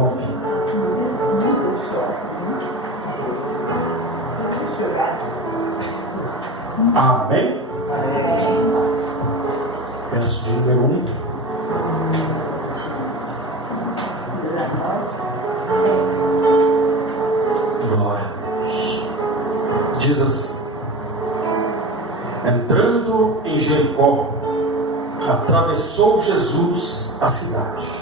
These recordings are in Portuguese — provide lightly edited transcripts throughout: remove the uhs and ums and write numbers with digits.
9. Amém? Verso de número 1. Glória a Deus. Diz assim: entrando em Jericó, atravessou Jesus a cidade.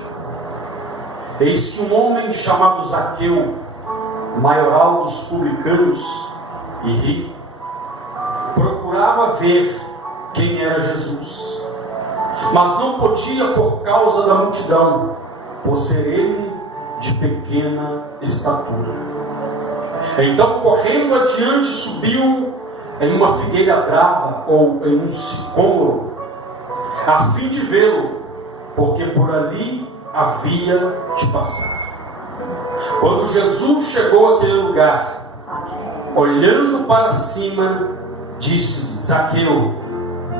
Eis que um homem chamado Zaqueu, maioral dos publicanos e rico, procurava ver quem era Jesus, mas não podia por causa da multidão, por ser ele de pequena estatura. Então, correndo adiante, subiu em uma figueira brava ou em um sicômoro, a fim de vê-lo, porque por ali havia de passar. Quando Jesus chegou àquele lugar, olhando para cima, disse-lhe: Zaqueu,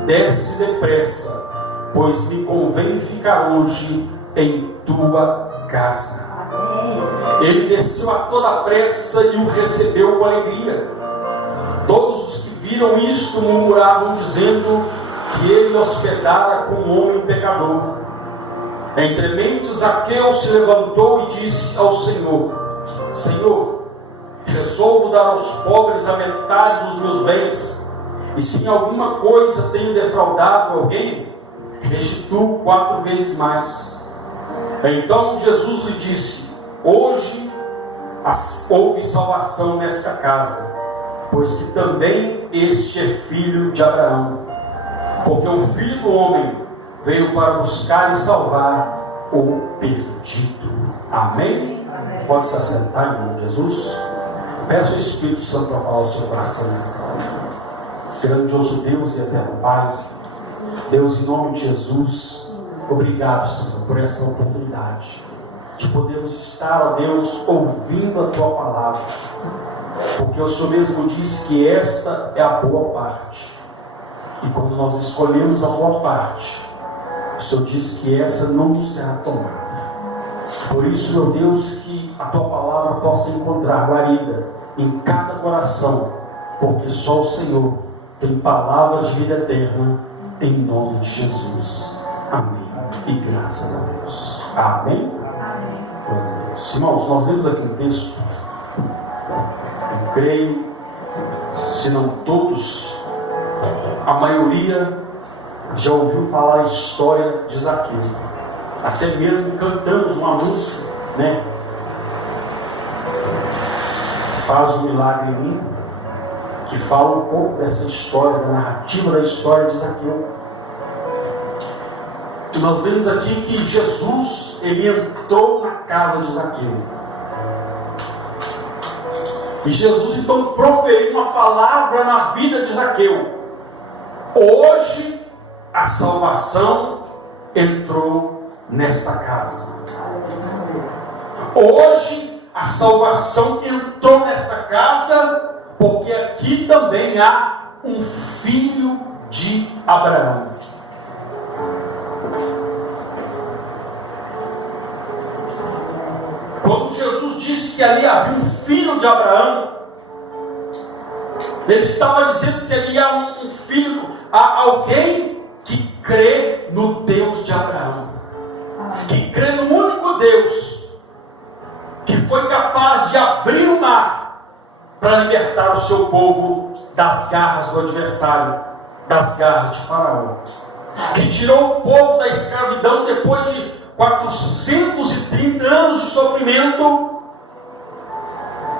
desce depressa, pois me convém ficar hoje em tua casa. Ele desceu a toda pressa e o recebeu com alegria. Todos os que viram isto murmuravam, dizendo que ele hospedara com um homem pecador. Entre mentes, Zaqueu se levantou e disse ao Senhor: Senhor, resolvo dar aos pobres a metade dos meus bens, e se em alguma coisa tenho defraudado alguém, restituo 4 vezes mais. Então Jesus lhe disse: hoje houve salvação nesta casa, pois que também este é filho de Abraão, porque o Filho do Homem veio para buscar e salvar o perdido. Amém? Amém. Pode se assentar em nome de Jesus. Peço ao Espírito Santo para falar o seu coração nesta hora. Grandioso Deus e eterno Pai, Deus, em nome de Jesus, obrigado, Senhor, por essa oportunidade de podermos estar, ó Deus, ouvindo a Tua palavra, porque o Senhor mesmo disse que esta é a boa parte, e quando nós escolhemos a boa parte, o Senhor disse que essa não nos será tomada. Por isso, meu Deus, que a Tua palavra possa encontrar guarida em cada coração, porque só o Senhor tem palavras de vida eterna, em nome de Jesus. Amém. E graças a Deus. Amém? Glória a Deus. Irmãos, nós vemos aqui um texto, eu creio, se não todos, a maioria já ouviu falar a história de Zaqueu. Até mesmo cantamos uma música, né? Faz um milagre em mim, que fala um pouco dessa história, da narrativa da história de Zaqueu. E nós vemos aqui que Jesus, ele entrou na casa de Zaqueu. E Jesus então proferiu uma palavra na vida de Zaqueu. Hoje a salvação entrou nesta casa. Hoje a salvação entrou nesta casa, porque aqui também há um filho de Abraão. Quando Jesus disse que ali havia um filho de Abraão, ele estava dizendo que ali há um filho, há alguém que crê no Deus de Abraão, que crê no único Deus que foi capaz de abrir o mar para libertar o seu povo das garras do adversário, das garras de Faraó, que tirou o povo da escravidão depois de 430 anos de sofrimento.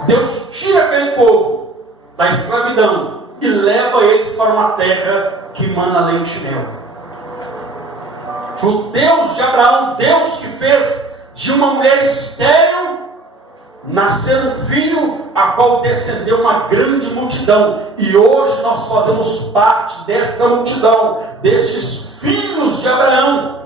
Deus tira aquele povo da escravidão e leva eles para uma terra que emana leite e mel. O Deus de Abraão, Deus que fez de uma mulher estéril nascer um filho, a qual descendeu uma grande multidão, e hoje nós fazemos parte desta multidão, destes filhos de Abraão.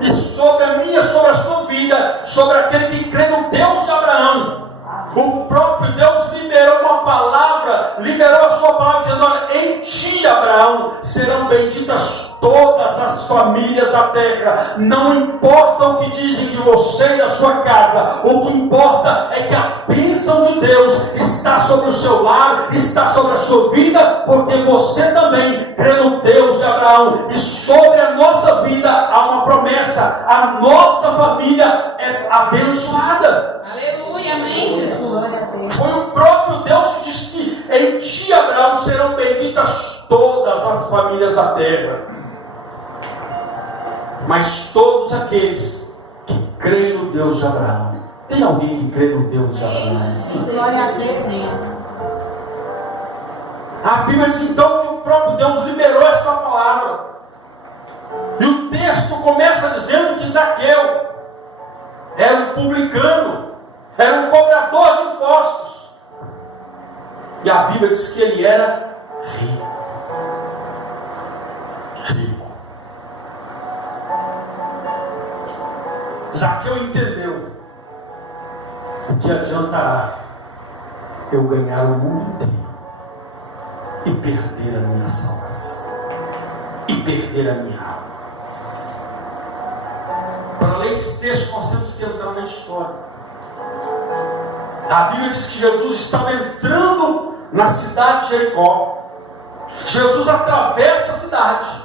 E sobre a minha, sobre a sua vida, sobre aquele que crê no Deus de Abraão, o próprio Deus liberou uma palavra, liberou a sua palavra dizendo: olha, em ti, Abraão, serão benditas todas as famílias da terra. Não importa o que dizem de você e da sua casa, o que importa é que a bênção de Deus está sobre o seu lar, está sobre a sua vida, porque você também crê no Deus de Abraão. E sobre a nossa vida há uma promessa: a nossa família é abençoada. Aleluia, amém, Jesus. Foi o próprio Deus que disse que em ti, Abraão, serão benditas todas as famílias da terra. Mas todos aqueles que creem no Deus de Abraão. Tem alguém que crê no Deus de Abraão? Glória a Deus, Senhor. A Bíblia diz então que o próprio Deus liberou esta palavra. E o texto começa dizendo que Zaqueu era um publicano, era um cobrador de impostos. E a Bíblia diz que ele era rico. Rico. Zaqueu entendeu: o que adiantará eu ganhar o mundo inteiro e perder a minha salvação, e perder a minha alma? Para ler esse texto, nós temos que entrar na história. A Bíblia diz que Jesus estava entrando na cidade de Jericó. Jesus atravessa a cidade,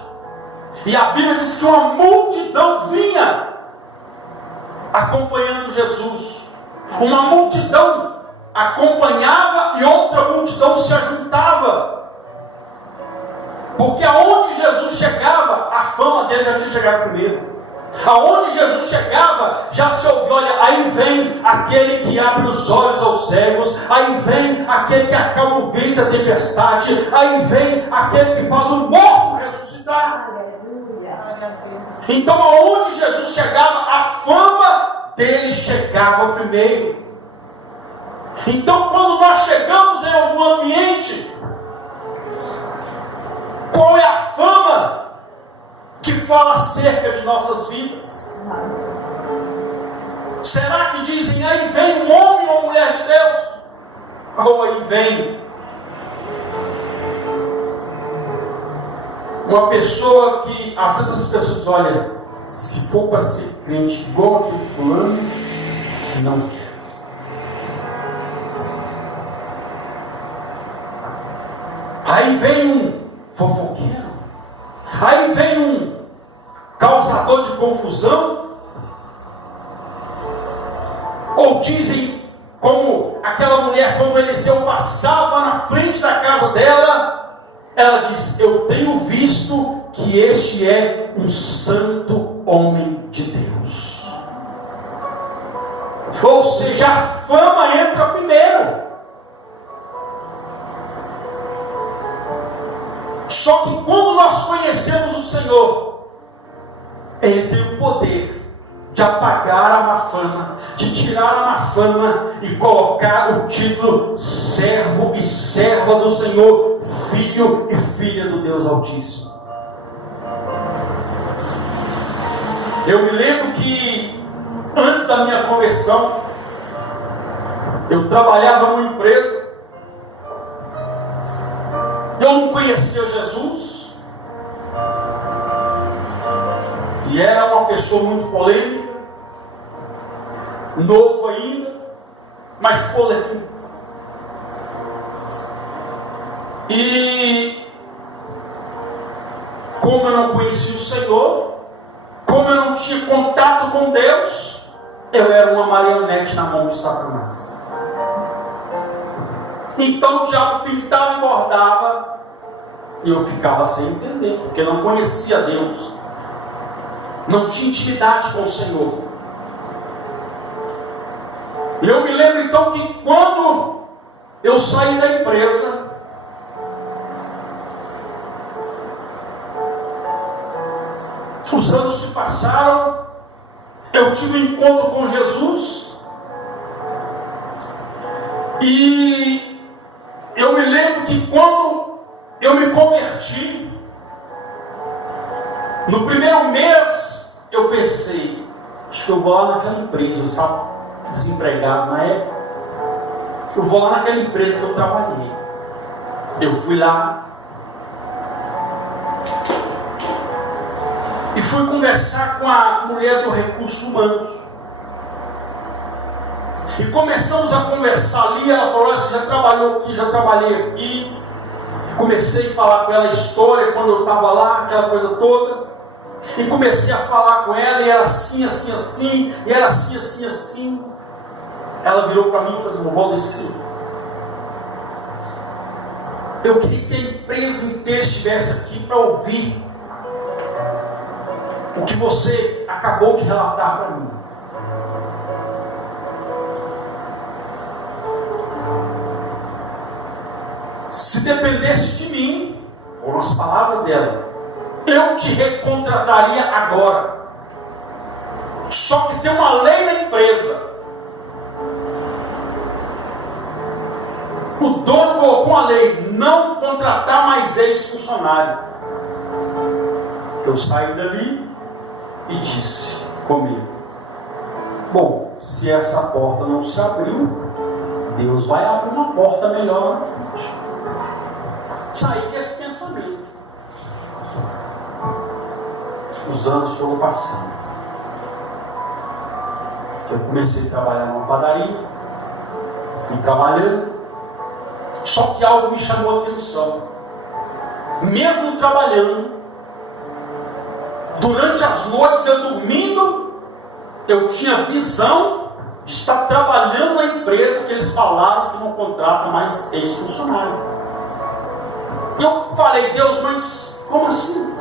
e a Bíblia diz que uma multidão vinha acompanhando Jesus. Uma multidão acompanhava e outra multidão se ajuntava, porque aonde Jesus chegava, a fama dele já tinha chegado primeiro. Aonde Jesus chegava, já se ouviu: olha, aí vem aquele que abre os olhos aos cegos, aí vem aquele que acalma o vento da tempestade, aí vem aquele que faz o morto ressuscitar. Então aonde Jesus chegava, a fama dele chegava primeiro. Então quando nós chegamos em algum ambiente, qual é a fama que fala acerca de nossas vidas? Será que dizem: aí vem um homem ou mulher de Deus? Ou aí vem uma pessoa que às vezes as pessoas olham: se for para ser crente igual aquele fulano, não quero. Aí vem um fofoqueiro, aí vem um causador de confusão. Ou dizem, como aquela mulher, quando Eliseu passava na frente da casa dela, ela diz: eu tenho visto que este é um santo homem de Deus. Ou seja, a fama entra primeiro. Só que quando nós conhecemos o Senhor, Ele tem o poder de apagar a má fama, de tirar a má fama e colocar o título servo e serva do Senhor, filho e filha do Deus Altíssimo. Eu me lembro que antes da minha conversão, eu trabalhava numa empresa, eu não conhecia Jesus, e era uma pessoa muito polêmica, novo ainda, mas polêmico. E como eu não conhecia o Senhor, como eu não tinha contato com Deus, eu era uma marionete na mão de Satanás. Então o diabo pintava e bordava, e eu ficava sem entender, porque eu não conhecia Deus, não tinha intimidade com o Senhor. E eu me lembro então que quando eu saí da empresa, os anos se passaram, eu tive um encontro com Jesus, e eu me lembro que quando eu me converti, no primeiro mês eu pensei: acho que eu vou lá naquela empresa. Eu estava desempregado na época, eu vou lá naquela empresa que eu trabalhei. Eu fui lá, fui conversar com a mulher do Recursos Humanos. E começamos a conversar ali. Ela falou: você já trabalhou aqui? Já trabalhei aqui. E comecei a falar com ela a história, quando eu estava lá, aquela coisa toda. E comecei a falar com ela, e era assim, assim, assim, e era assim, assim, assim. Ela virou para mim e falou assim: Valdecir, eu queria que a empresa inteira estivesse aqui para ouvir o que você acabou de relatar para mim. Se dependesse de mim, foram as palavras dela, eu te recontrataria agora. Só que tem uma lei na empresa. O dono colocou uma lei: não contratar mais ex-funcionário. Eu saí dali e disse comigo: bom, se essa porta não se abriu, Deus vai abrir uma porta melhor lá na frente. Saí com esse pensamento. Os anos foram passando. Eu comecei a trabalhar numa padaria, fui trabalhando, só que algo me chamou a atenção. Mesmo trabalhando, durante as noites eu dormindo, eu tinha visão de estar trabalhando na empresa que eles falaram que não contrata mais ex-funcionário. Eu falei: Deus, mas como assim?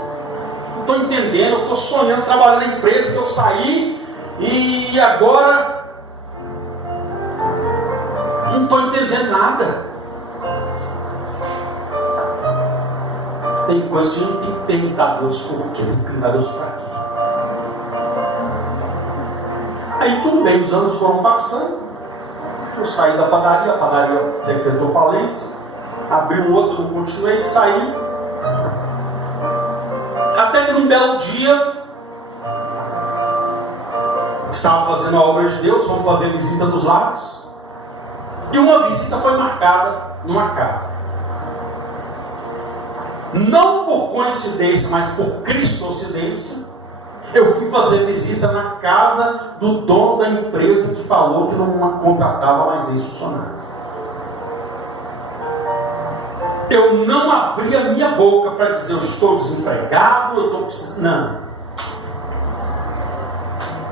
Não estou entendendo, eu estou sonhando, trabalhando na empresa que eu saí, e agora não estou entendendo nada. Tem coisas que a gente tem que perguntar a Deus por quê, tem que perguntar a Deus para quê. Aí tudo bem, os anos foram passando, eu saí da padaria, a padaria decretou falência, abri um outro, não continuei, saí. Até que num belo dia, estava fazendo a obra de Deus, vamos fazer a visita dos lares, e uma visita foi marcada numa casa. Não por coincidência, mas por cristocidência, eu fui fazer visita na casa do dono da empresa que falou que não contratava mais ex-funcionário. Eu não abri a minha boca para dizer: eu estou desempregado, eu estou precisando. Não.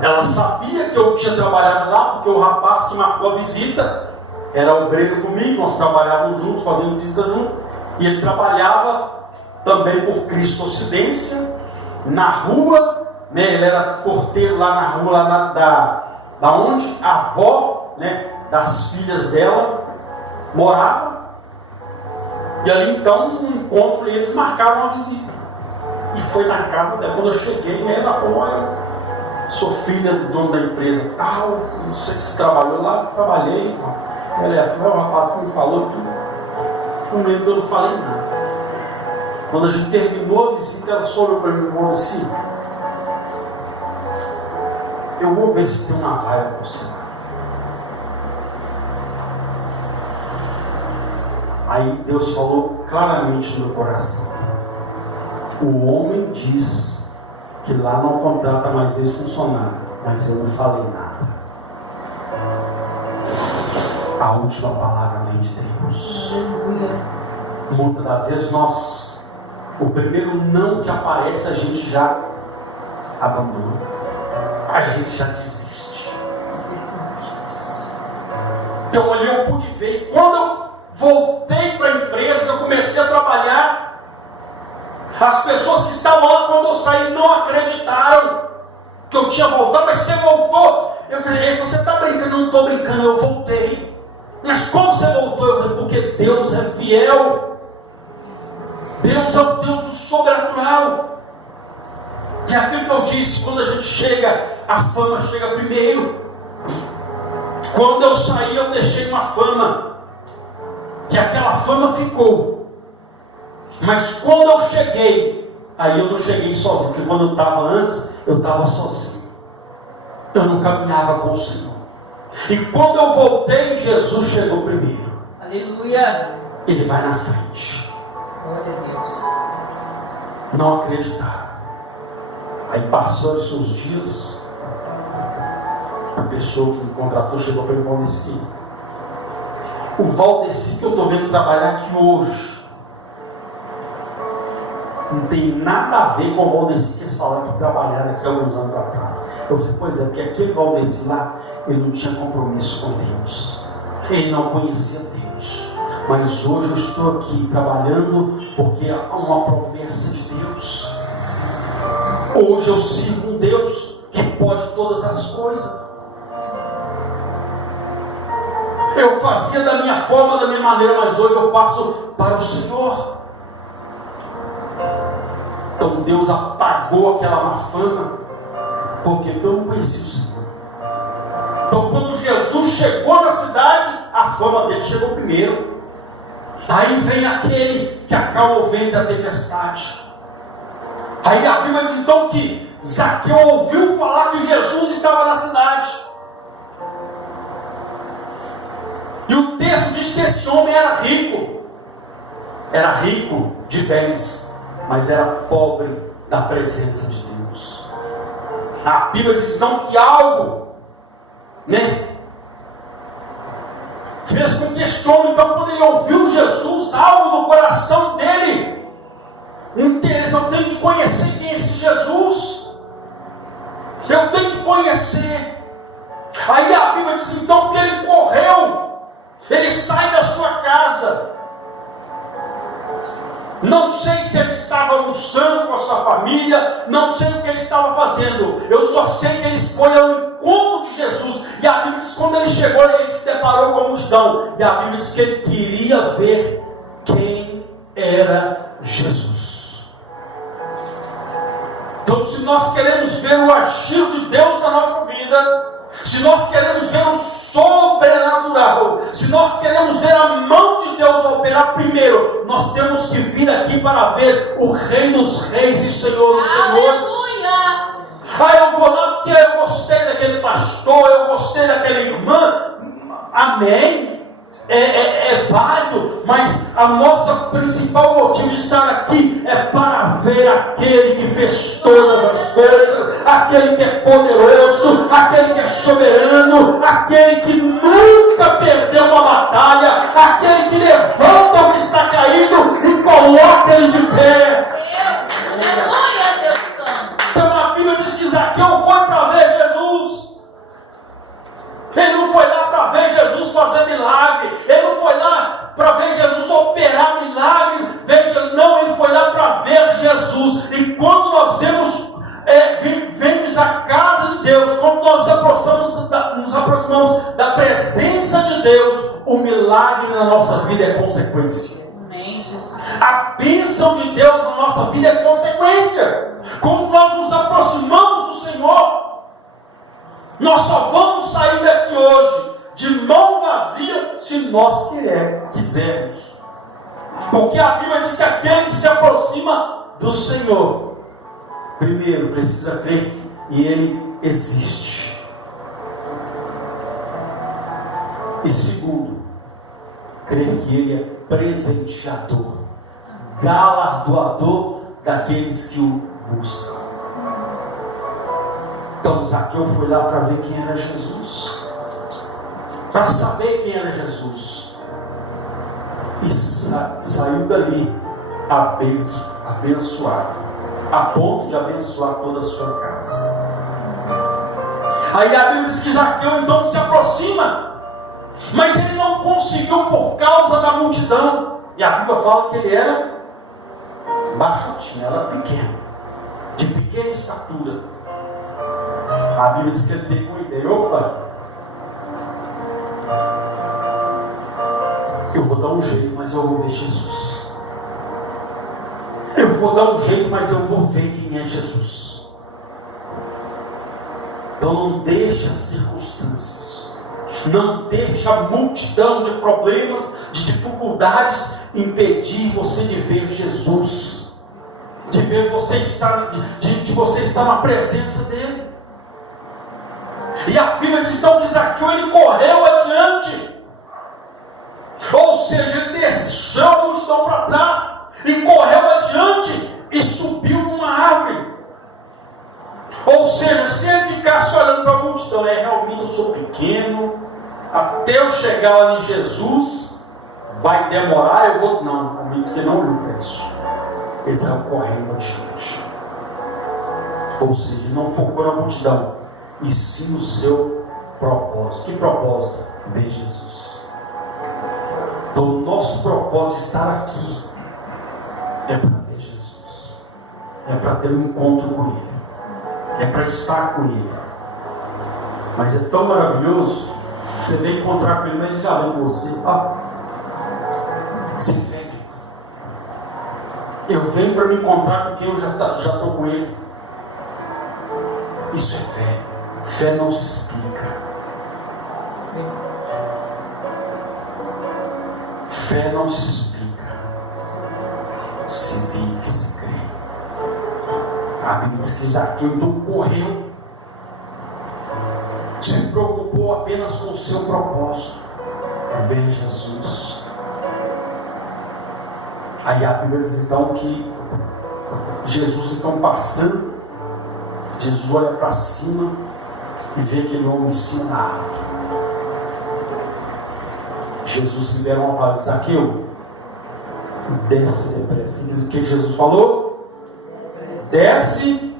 Ela sabia que eu tinha trabalhado lá, porque o rapaz que marcou a visita era obreiro comigo, nós trabalhávamos juntos, fazíamos visita juntos, e ele trabalhava também por cristocidência na rua, né? Ele era porteiro lá na rua, lá da onde a avó, né, das filhas dela morava. E ali então, um encontro, e eles marcaram uma visita. E foi na casa dela. Quando eu cheguei, ela falou: olha, sou filha do dono da empresa tal, não sei se trabalhou lá. Eu trabalhei. Ela foi um rapaz que me falou que não lembro que eu não falei nada. Quando a gente terminou a visita, ela só olhou para mim e falou assim: eu vou ver se tem uma vaga para você. Aí Deus falou claramente no meu coração: o homem diz que lá não contrata mais ex-funcionário, mas eu não falei nada. A última palavra vem de Deus. Muitas das vezes o primeiro não que aparece, a gente já abandona, a gente já desiste. Então ali eu pude ver. Quando eu voltei para a empresa, eu comecei a trabalhar, as pessoas que estavam lá quando eu saí não acreditaram que eu tinha voltado. Mas você voltou? Eu falei: você está brincando? Não estou brincando, eu voltei. Mas como você voltou? Eu falei: porque Deus é fiel. Deus é o Deus do sobrenatural. Que é aquilo que eu disse: quando a gente chega, a fama chega primeiro. Quando eu saí, eu deixei uma fama, que aquela fama ficou. Mas quando eu cheguei, aí eu não cheguei sozinho, porque quando eu estava antes, eu estava sozinho. Eu não caminhava com o Senhor. E quando eu voltei, Jesus chegou primeiro. Aleluia. Ele vai na frente. Glória a Deus. Não acreditaram. Aí passou os seus dias, a pessoa que me contratou chegou para mim assim: o Valdeci que eu estou vendo trabalhar aqui hoje não tem nada a ver com o Valdeci que eles falaram que trabalharam aqui há alguns anos atrás. Eu disse: pois é, porque aquele Valdeci lá, ele não tinha compromisso com Deus, ele não conhecia Deus. Mas hoje eu estou aqui trabalhando porque há uma promessa de Deus. Hoje eu sirvo um Deus que pode todas as coisas. Eu fazia da minha forma, da minha maneira, mas hoje eu faço para o Senhor. Então Deus apagou aquela má fama, porque eu não conhecia o Senhor. Então quando Jesus chegou na cidade, a fama dele chegou primeiro. Aí vem aquele que acalma o vento da tempestade. Aí a Bíblia diz então que Zaqueu ouviu falar que Jesus estava na cidade. E o texto diz que esse homem era rico de bens, mas era pobre da presença de Deus. A Bíblia diz então que algo, fez com que este homem, então, quando ele ouviu Jesus, algo no coração dele, interesse: eu tenho que conhecer quem é esse Jesus, eu tenho que conhecer. Aí a Bíblia diz então que ele correu, ele sai da sua casa. Não sei se ele estava almoçando com a sua família, não sei o que ele estava fazendo, eu só sei que ele foi ao encontro de Jesus. E a Bíblia diz que quando ele chegou, ele se deparou com a multidão, e a Bíblia diz que ele queria ver quem era Jesus. Então, se nós queremos ver o agir de Deus na nossa vida, se nós queremos ver o sobrenatural, se nós queremos ver a mão de Deus operar primeiro, nós temos que vir aqui para ver o Rei dos Reis e Senhor dos Senhores. Eu vou lá porque eu gostei daquele pastor, eu gostei daquela irmã. Amém. É válido, mas a nossa principal motivo de estar aqui é para ver aquele que fez todas as coisas, aquele que é poderoso, aquele que é soberano, aquele que nunca perdeu uma batalha, aquele que levanta o que está caído e coloca ele de pé. Então a Bíblia diz que Zaqueu foi para ver Jesus. Ele não foi lá para ver Jesus fazer milagre, ele não foi lá para ver Jesus operar milagre, não, ele foi lá para ver Jesus. E quando nós vemos a casa de Deus, quando nós nos aproximamos da presença de Deus, o milagre na nossa vida é consequência. A bênção de Deus na nossa vida é consequência. Quando nós nos aproximamos do Senhor, nós só vamos sair daqui hoje de mão vazia se nós quisermos. Porque a Bíblia diz que aquele que se aproxima do Senhor, primeiro precisa crer que Ele existe. E segundo, crer que Ele é presenteador, galardoador daqueles que o buscam. Então Zaqueu foi lá para ver quem era Jesus, para saber quem era Jesus, e saiu dali abençoado, a ponto de abençoar toda a sua casa. Aí a Bíblia diz que Zaqueu então se aproxima, mas ele não conseguiu por causa da multidão. E a Bíblia fala que ele era baixotinho, era pequeno, de pequena estatura. A Bíblia diz que ele teve uma ideia: opa, eu vou dar um jeito, mas eu vou ver Jesus. Eu vou dar um jeito, mas eu vou ver quem é Jesus. Então não deixe as circunstâncias, não deixe a multidão de problemas, de dificuldades impedir você de ver Jesus, de ver você estar, de você estar na presença dele. E a Bíblia diz então que Zaqueu ele correu adiante, ou seja, ele deixou a multidão para trás e correu adiante e subiu numa árvore. então realmente eu sou pequeno, até eu chegar lá em Jesus, vai demorar, eu vou. Não, a Bíblia diz que não olhou para isso. Ele saiu correndo adiante. Ou seja, não focou na multidão, e sim no seu propósito. Que propósito? Ver Jesus. Então, o nosso propósito de estar aqui é para ver Jesus, é para ter um encontro com Ele, é para estar com Ele. Mas é tão maravilhoso que você vem encontrar com Ele, mas Ele já vem com você. Você vem. Eu venho para me encontrar com quem eu já estou com Ele. Isso é fé. Fé não se explica. Fé não se explica. Se vive, se crê. A Bíblia diz que Zaqueu então correu. Se preocupou apenas com o seu propósito. Ver Jesus. Aí a Bíblia diz então que Jesus então passando, Jesus olha para cima e vê aquele homem em cima da árvore. Jesus libera uma palavra: Zaqueu, desce depressa. E o que Jesus falou? Desce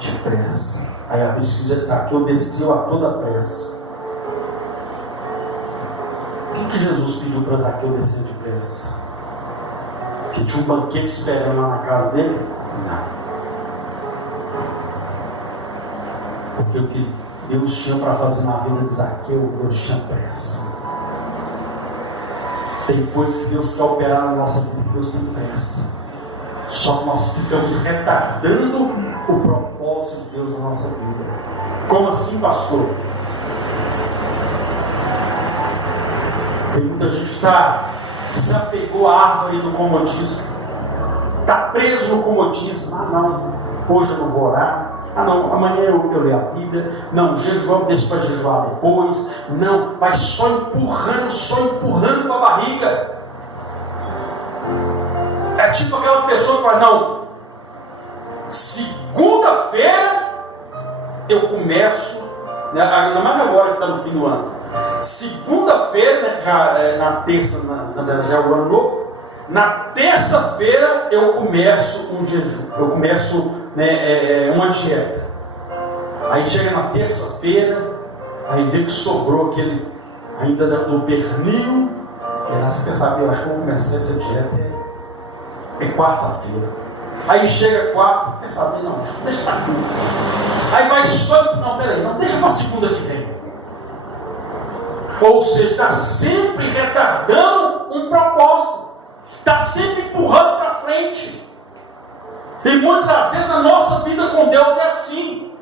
depressa. Aí a Bíblia diz que Zaqueu desceu a toda pressa. O que Jesus pediu para Zaqueu descer depressa? Que tinha um banquete esperando lá na casa dele? Não. Porque o que Deus tinha para fazer na vida de Zaqueu, Deus tinha pressa. Tem coisas que Deus quer operar na nossa vida, Deus tem pressa. Só que nós ficamos retardando o propósito de Deus na nossa vida. Como assim, pastor? Tem muita gente que se apegou à árvore do comodismo, está preso no comodismo. Não, hoje eu não vou orar. Não, amanhã eu leio a Bíblia. Não, jejuar, deixa para jejuar depois. Não, vai só empurrando com a barriga. É tipo aquela pessoa que fala: não, segunda-feira eu começo, né, ainda mais agora que está no fim do ano. Segunda-feira, né, já na terça, na verdade já é o ano novo. Na terça-feira eu começo um jejum, eu começo uma dieta. Aí chega na terça-feira, aí vê que sobrou aquele ainda do pernil. E lá você quer saber, eu acho que eu vou começar essa dieta é quarta-feira. Aí chega quarta, quer saber? Não, deixa para aqui. Aí vai só, não, peraí, não, deixa para segunda que vem. Ou seja, está sempre retardando um propósito, está sempre empurrando para frente. E muitas das vezes a nossa vida com Deus é assim.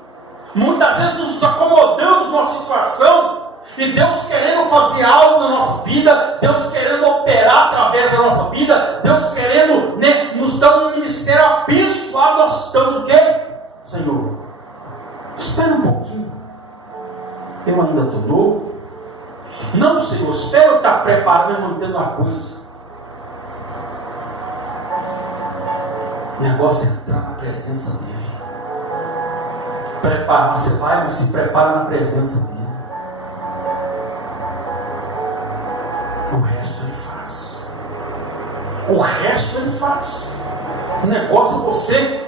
Muitas vezes nos acomodamos numa situação e Deus querendo fazer algo na nossa vida, Deus querendo operar através da nossa vida, Deus querendo, nos dar um ministério abençoado. Nós estamos o quê? Senhor, espera um pouquinho, eu ainda estou novo. Não, Senhor, espera eu estar preparado. Eu não entendo uma coisa. O negócio é entrar na presença dEle. Preparar, você vai, mas se prepara na presença dEle. O resto Ele faz. O resto Ele faz. O negócio é você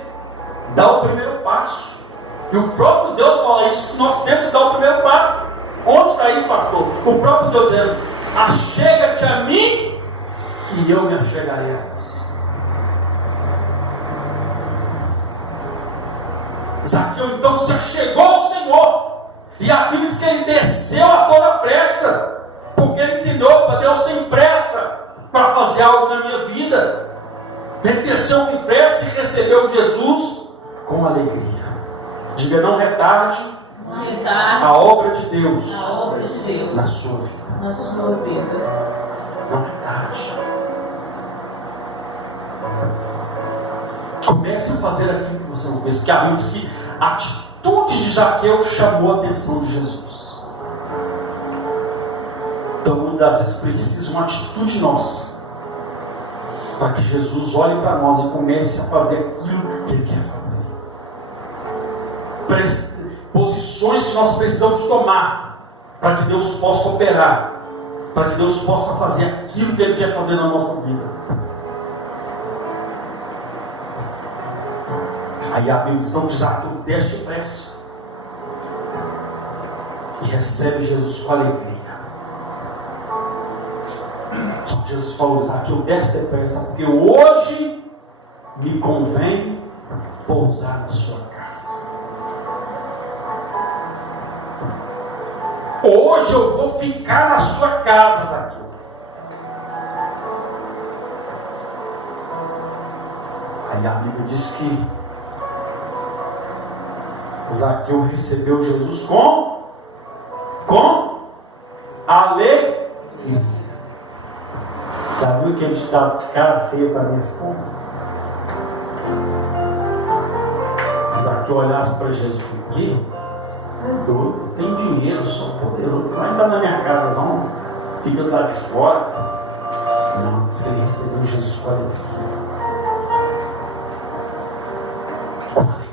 dar o primeiro passo. E o próprio Deus fala isso, se nós temos que dar o primeiro passo. Onde está isso, pastor? O próprio Deus dizendo: achega-te a mim e eu me achegarei a vós. Zaqueu então se achegou ao Senhor, e a Bíblia diz que ele desceu a toda pressa, porque ele entendeu que Deus tem pressa para fazer algo na minha vida. Ele desceu com pressa e recebeu Jesus com alegria. Diga: não retarde a obra de Deus, na sua vida. Não retarde. Comece a fazer aquilo que você não fez, porque a Bíblia diz que a atitude de Zaqueu chamou a atenção de Jesus. Então, muitas vezes precisa uma atitude nossa para que Jesus olhe para nós e comece a fazer aquilo que Ele quer fazer. posições que nós precisamos tomar para que Deus possa operar, para que Deus possa fazer aquilo que Ele quer fazer na nossa vida. Aí a Bíblia diz: não, Zaqueu desce depressa e recebe Jesus com alegria. Só que Jesus falou: Zaqueu desce depressa, porque hoje me convém pousar na sua casa. Hoje eu vou ficar na sua casa, Zaqueu. Aí a Bíblia diz que Zaqueu recebeu Jesus com alegria. Já viu que a gente está cara feia para minha fome? Zaqueu olhasse para Jesus e falou: é doido, tem dinheiro, sou poderoso, não vai entrar na minha casa não, fica lá de fora. Não, diz que ele recebeu Jesus com alegria. Com alegria.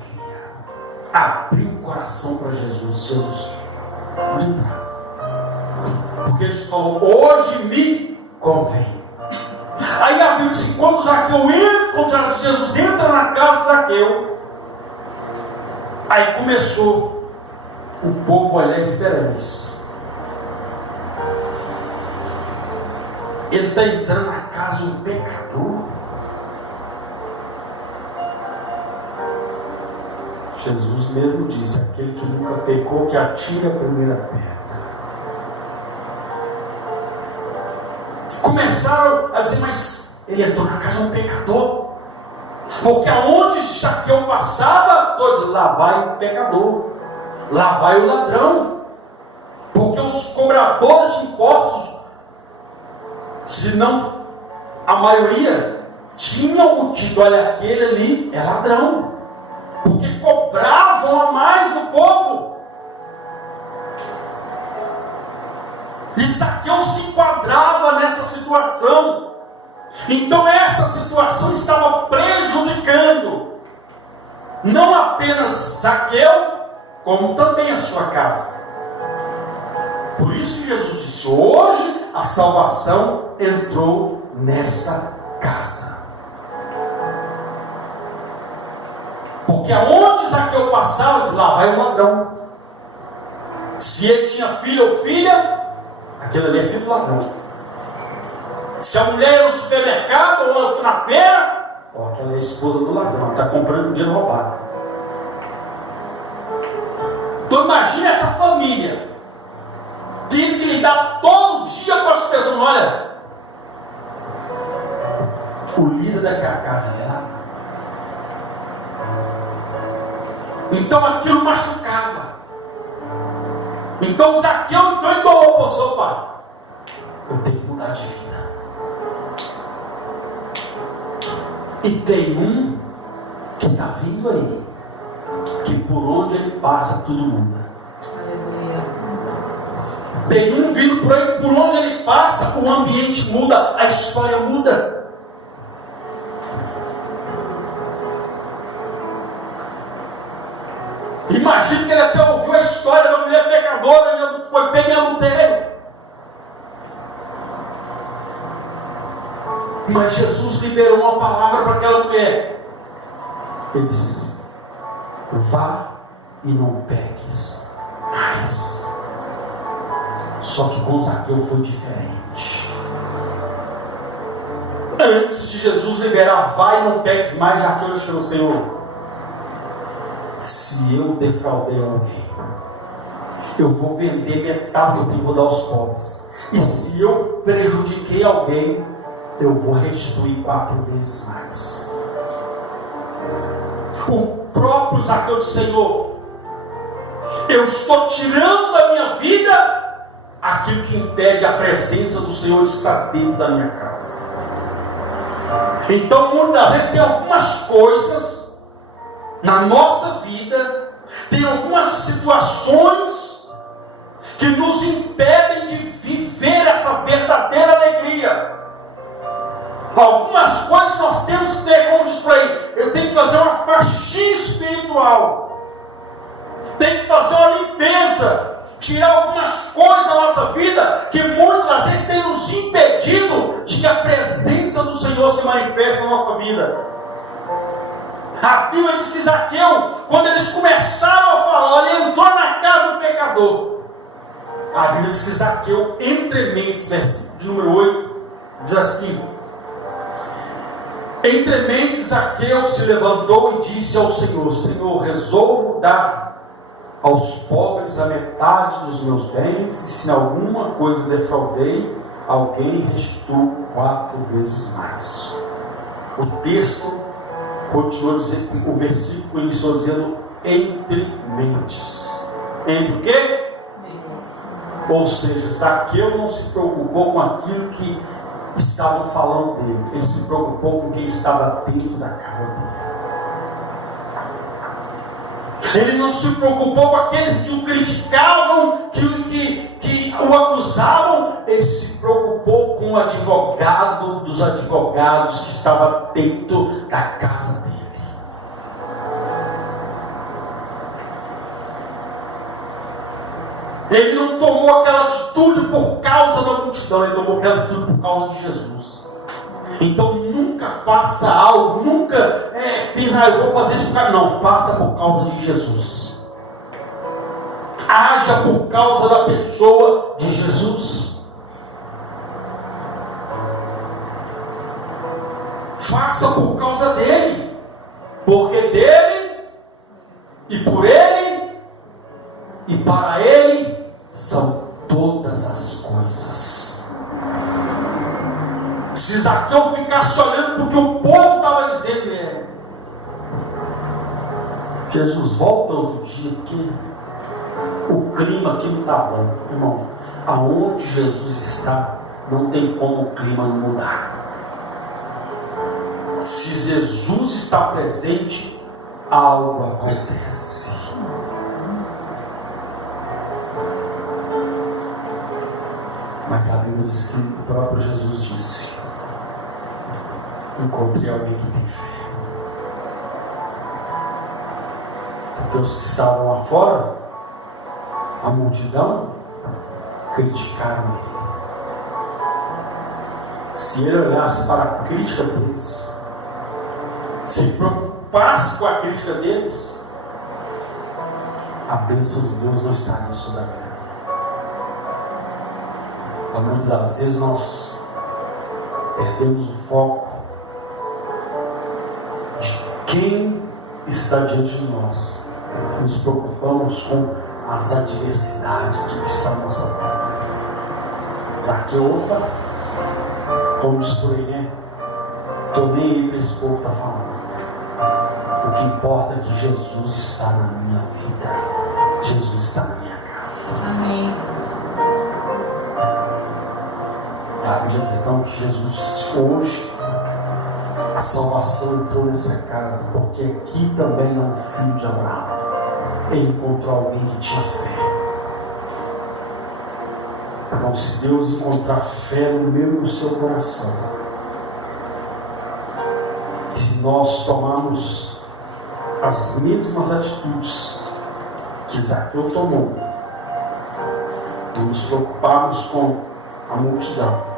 Abriu o coração para Jesus. Jesus, pode entrar. Porque Jesus falou: hoje me convém. Aí a Bíblia diz que quando Jesus entra na casa de Zaqueu, aí começou o povo olhar e feliz. Ele está entrando na casa de um pecador. Jesus mesmo disse: aquele que nunca pecou, que atire a primeira pedra. Começaram a dizer: mas ele entrou na casa de um pecador. Porque aonde Zaqueu passava, todos diziam: lá vai o pecador, lá vai o ladrão. Porque os cobradores de impostos, se não a maioria, tinham o título: olha, aquele ali é ladrão. Porque cobravam a mais do povo. E Zaqueu se enquadrava nessa situação. Então essa situação estava prejudicando não apenas Zaqueu, como também a sua casa. Por isso que Jesus disse: hoje a salvação entrou nessa casa. Porque aonde Zaqueu passava, disse: lá vai o ladrão. Se ele tinha filho ou filha, aquele ali é filho do ladrão. Se a mulher ia no supermercado ou na feira, aquela é a esposa do ladrão, está comprando um dinheiro roubado. Então imagine essa família tendo que lidar todo dia com as pessoas. Olha, o líder daquela casa é ladrão. Então aquilo machucava. Então Zaqueu tomou posição: pai, eu tenho que mudar de vida. E tem um que está vindo aí, que por onde ele passa tudo muda. Aleluia. Tem um vindo por aí, por onde ele passa o ambiente muda, a história muda. Imagina que ele até ouviu a história da mulher pecadora, ele foi pego em adultério. Mas Jesus liberou uma palavra para aquela mulher. Ele disse: vá e não peques mais. Só que com Zaqueu foi diferente. Antes de Jesus liberar: vá e não peques mais, Zaqueu chegou: Senhor, se eu defraudei alguém, eu vou vender metade do que eu vou dar aos pobres. E se eu prejudiquei alguém, eu vou restituir 4 vezes mais. O próprio Zaqueu disse: Senhor, eu estou tirando da minha vida aquilo que impede a presença do Senhor de estar dentro da minha casa. Então, muitas das vezes tem algumas coisas na nossa vida, tem algumas situações que nos impedem de viver essa verdadeira alegria. Algumas coisas que nós temos que ter, como diz por aí, eu tenho que fazer uma faxina espiritual. Tem que fazer uma limpeza, tirar algumas coisas da nossa vida que muitas das vezes tem nos impedido de que a presença do Senhor se manifeste na nossa vida. A Bíblia diz que Zaqueu, quando eles começaram a falar, ele entrou na casa do pecador. A Bíblia diz que Zaqueu, entre mentes, versículo de número 8, diz assim: entre mentes, Zaqueu se levantou e disse ao Senhor: Senhor, resolvo dar aos pobres a metade dos meus bens, e se em alguma coisa defraudei alguém, restituo 4 vezes mais. O texto continua dizendo, o versículo iniciou dizendo entre mentes. Entre o quê? Ou seja, Zaqueu não se preocupou com aquilo que estavam falando dele, ele se preocupou com quem estava dentro da casa dele. Ele não se preocupou com aqueles que o criticavam, que o acusavam. Ele se preocupou com o advogado dos advogados que estava dentro da casa dele. Ele não tomou aquela atitude por causa da multidão, ele tomou aquela atitude por causa de Jesus. Então nunca faça algo, nunca pensa, eu vou fazer isso por causa. Não, faça por causa de Jesus. Haja por causa da pessoa de Jesus. Faça por causa dele, porque dele e por ele e para ele são todas as coisas. Se Zaqueu ficasse olhando para o que o povo estava dizendo, Jesus, volta outro dia, porque o clima aqui não está bom. Irmão, aonde Jesus está, não tem como o clima não mudar. Se Jesus está presente, algo acontece. Mas a Bíblia diz que o próprio Jesus disse: encontrei alguém que tem fé. Porque os que estavam lá fora, a multidão, criticaram ele. Se ele olhasse para a crítica deles, se preocupasse com a crítica deles, a bênção de Deus não estaria sobre a vida dele. Muitas das vezes nós perdemos o foco de quem está diante de nós. Nos preocupamos com as adversidades que estão à nossa volta. Zaqueu, opa, como diz por aí, né? Estou nem aí que esse povo está falando. O que importa é que Jesus está na minha vida. Jesus está na minha casa. Amém. A Bíblia diz então que Jesus disse: hoje a salvação entrou nessa casa, porque aqui também é um filho de Abraão. Ele encontrou alguém que tinha fé. Então, se Deus encontrar fé no meu e no seu coração, se nós tomarmos as mesmas atitudes que Zaqueu tomou, e nos preocuparmos com a multidão,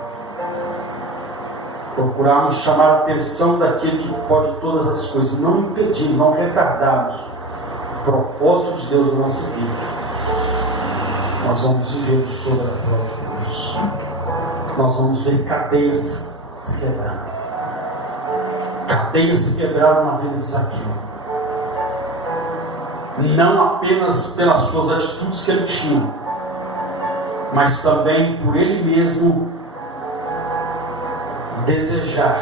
procurarmos chamar a atenção daquele que pode todas as coisas, não impedir, não retardarmos o propósito de Deus na nossa vida, nós vamos viver do sobrenatural de Deus. Nós vamos ver cadeias se quebrando. Cadeias se quebraram na vida de Zaqueu. Não apenas pelas suas atitudes que ele tinha, mas também por ele mesmo desejar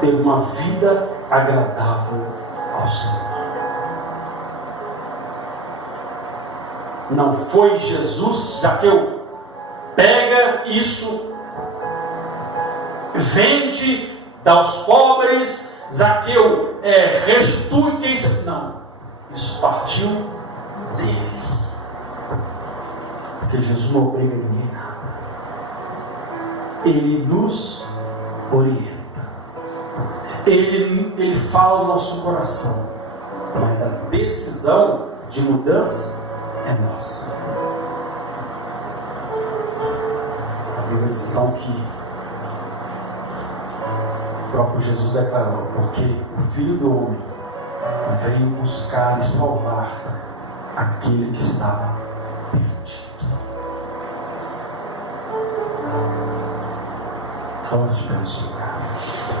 ter uma vida agradável ao Senhor. Não foi Jesus que disse: Zaqueu, pega isso, vende, dá aos pobres. Zaqueu, restitui quem se... Não, isso partiu dele, porque Jesus não obriga ninguém nada. Ele nos orienta, Ele fala no nosso coração. mas a decisão de mudança é nossa. A Bíblia diz então que o próprio Jesus declarou: porque o Filho do Homem veio buscar e salvar aquele que estava perdido. Coloque de pé no seu lugar.